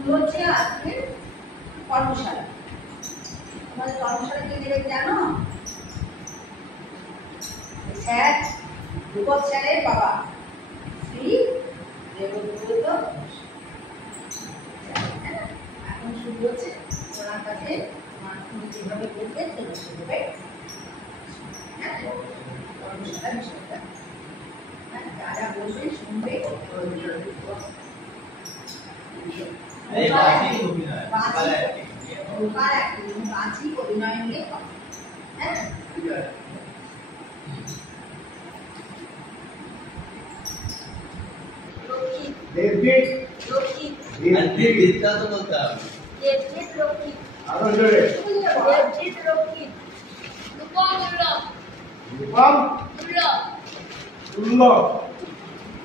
হচ্ছে আজকে কর্মশালা। তোমাদের কর্মশালা কি দেবে জানো? স্যার রূপক স্যারের বাবা শ্রী দেবব্রত এখন শুরু হচ্ছে। ওনার কাছে তুমি যেভাবে বলবেন সেভাবে কর্মশালা বিষয়টা যারা বলবে শুনবে। অভিনয় নিয়ে হ্যাঁ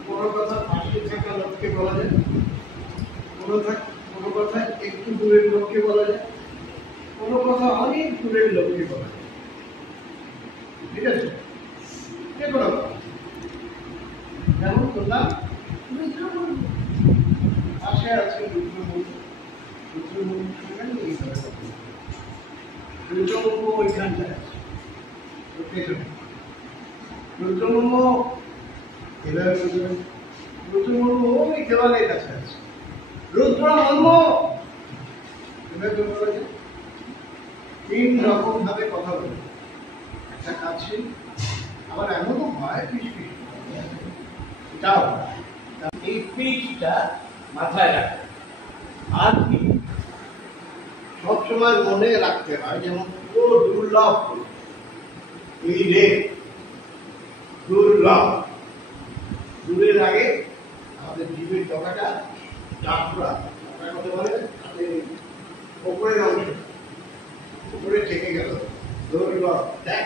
কোনো কথা পাশে থাকা লোককে বলা যায়, কোনো কথা একটু দূরের লোককে বলা যায়, কোনো কথা অনেক দূরের লোককে বলা যায়। ঠিক আছে? যে কোনো যেমন বললাম পাশে আছে রুদ্রমুর্মু সঙ্গে এইভাবে কথা রুদ্রমুর্মু ওইখানটায় আছে রুদ্রমুর্মু এভাবে বলবেন রুদ্রমুর্মু ওই দেওয়ালের কাছে আছে রুদ্রমুর্মু এভাবে বলা যায়। তিন রকম ভাবে কথা বলে একটা কাছে আবার এমনও হয় ফিসফিস এটাও এই পিচটা মাথায় রাখে। আর কি সবসময় মনে রাখতে হয় যেমন ও দুর্লভ এই রে দুর্লভ দূরের আগে আমাদের জীবের ডগাটা চাপড়া কথা বলে ওপরের অংশ উপরে থেকে গেল দুর্লভ দেখ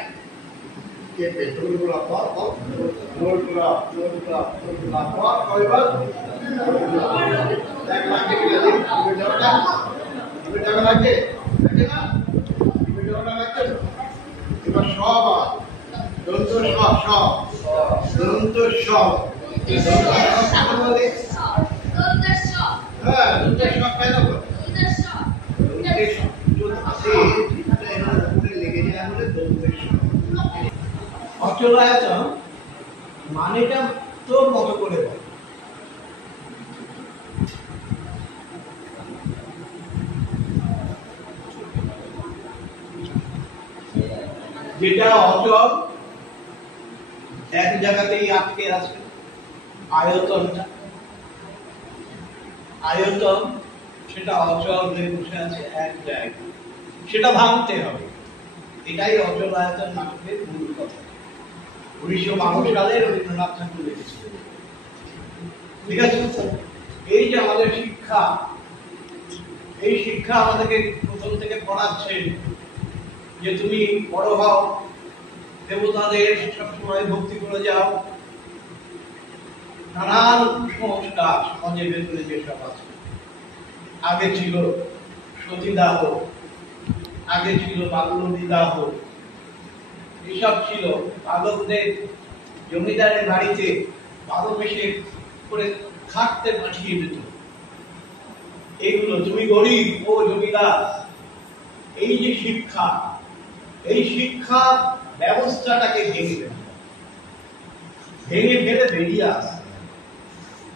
কেটে দুর্লভ দুর্লভ দুর্লভ দুর্লভ কয়বার দেখ লাগে কিনা জীবের ডগাটা জীবের ডগা লাগে লাগে না জীবের ডগাটা লাগছে তো এবার সব দন্ত সব দন্ত সব বলে হ্যাঁ দন্ত সব কেন বলে অচলায়তন মানেটা তোর মতো করে বল। যেটা অচল এক জায়গাতেই আটকে আছে আয়তনটা আয়তন সেটা অচল হয়ে বসে আছে এক জায়গায়, সেটা ভাঙতে হবে। এটাই অচল আয়তন নাটকের মূল কথা। 1912 সালে রবীন্দ্রনাথ ঠাকুর লিখেছিলেন। ঠিক আছে? এই যে আমাদের শিক্ষা, এই শিক্ষা আমাদেরকে প্রথম থেকে পড়াচ্ছে যে তুমি বড় হও, দেবতাদের সবসময় ভক্তি করে যাও, নানান সংস্কার সমাজের ভেতরে যেসব আছে। আগে ছিল সতীদাহ, আগে ছিল বাল্য বিবাহ, এসব ছিল। বালকদের জমিদারের বাড়িতে ভালোবেসে করে খাটতে পাঠিয়ে দিত। এইগুলো তুমি গরিব ও জমিদার, এই যে শিক্ষা, এই শিক্ষা ব্যবস্থাটাকে ভেঙে ফেলে বেরিয়ে আসে।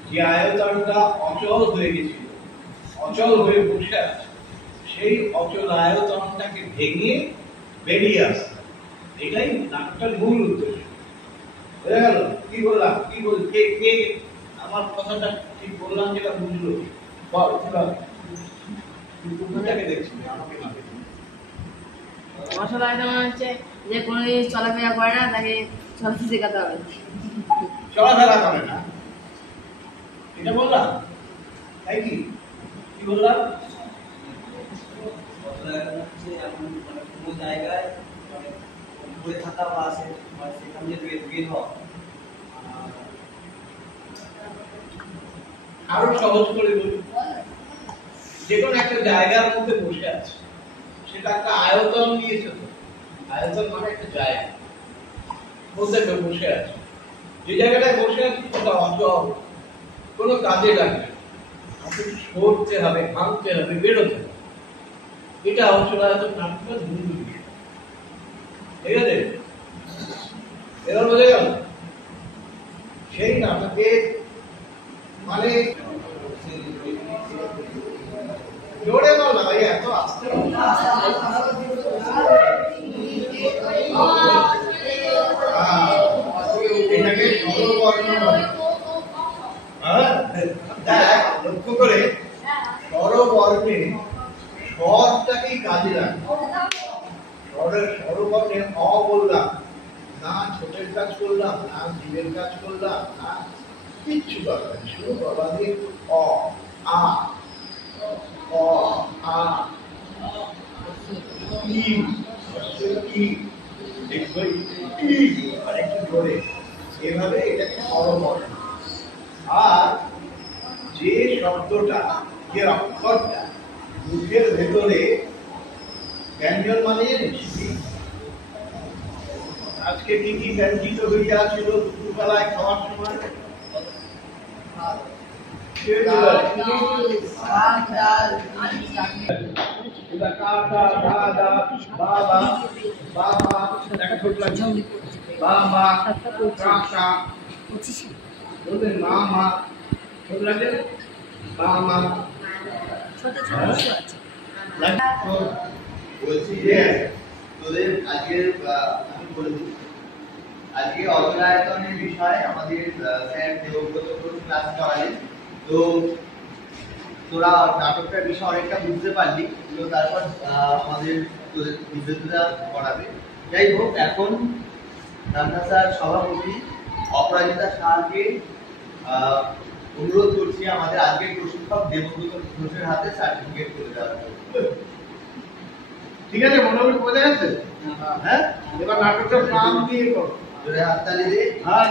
যে আয়তনটা অচল হয়ে গেছিল, অচল হয়ে বসে আছে, সেই অচল আয়তনটাকে ভেঙে বেরিয়ে আসে। এটাই নাটকটার মূল উদ্দেশ্য। বোঝা গেল? কি বললাম? কি বল কে কে আমার কথাটা ঠিক বললাম যেটা বুঝলো? বল কুকুরটাকে দেখছি আমাকে না দেখি। অচল আয়তন হচ্ছে যে কোনো জিনিস চলাফেরা করে না তাকে চলাতে শেখাতে হবে। চলাফেরা করে না এটা বললাম, তাই কি কি বললাম? কোনো জায়গায় বই থাকা বা সেখান থেকে বের হওয়া। আরো সহজ করে বলি, যে কোনো একটা জায়গার মধ্যে বসে আছে, সেটা একটা আয়তন নিয়েছে। আয়তন মানে একটা জায়গা মধ্যে বসে আছে। যে জায়গাটায় বসে আছে সেটা অচল, কোনো কাজে লাগে। সরতে হবে, ভাঙতে হবে, বেরোতে হবে। এটা অচলায়তন নাটকের মূল বিষয়। ঠিক আছে? এবার বোঝা গেল? সেই নাটকে মানে জোরে বল না ভাই, এত আস্তে বল। এটাকে স্বরবর্ণ বলে। দেখ, লক্ষ্য করে স্বরবর্ণে স্বরটাকেই কাজে লাগে। স্বরবর্ণে অ বললাম না, ছোটের কাজ করলাম না, জীবের কাজ করলাম না, কিচ্ছু দরকার নেই। শুধু গলা দিয়ে অ আ অ আ ই ই দেখো ই আর একটু জোরে, এভাবে এটাকে স্বরবর্ণ। আর যে শব্দটা, যে অক্ষরটা মুখের ভেতরে ব্যঞ্জন মানে নিশ্চিত। আজকে কি কি ব্যঞ্জিত হইয়াছিল দুপুরবেলায় খাওয়ার সময়? বলছি যে তোদের আজকের আমি বলছি আজকে অচলায়তনের বিষয় আমাদের স্যার দেবব্রত ক্লাস করালেন। তো তোরা নাটকটার বিষয় অনেকটা বুঝতে পারলি, তো তারপর আমাদের তোদের বিদ্যুৎরা করাবে। যাই হোক, এখন রান্না স্যার সভাপতি অপরাজিতা সাহাকে অনুরোধ করছি আমাদের আজকের প্রশিক্ষক দেবব্রত ঘোষের হাতে সার্টিফিকেট করে দেওয়ার জন্য। ঠিক আছে, মনোবল বোঝা যাচ্ছে? হ্যাঁ, এবার নাটকটা প্রাণ দিয়ে করো। জোরে হাততালি দিয়ে। হ্যাঁ,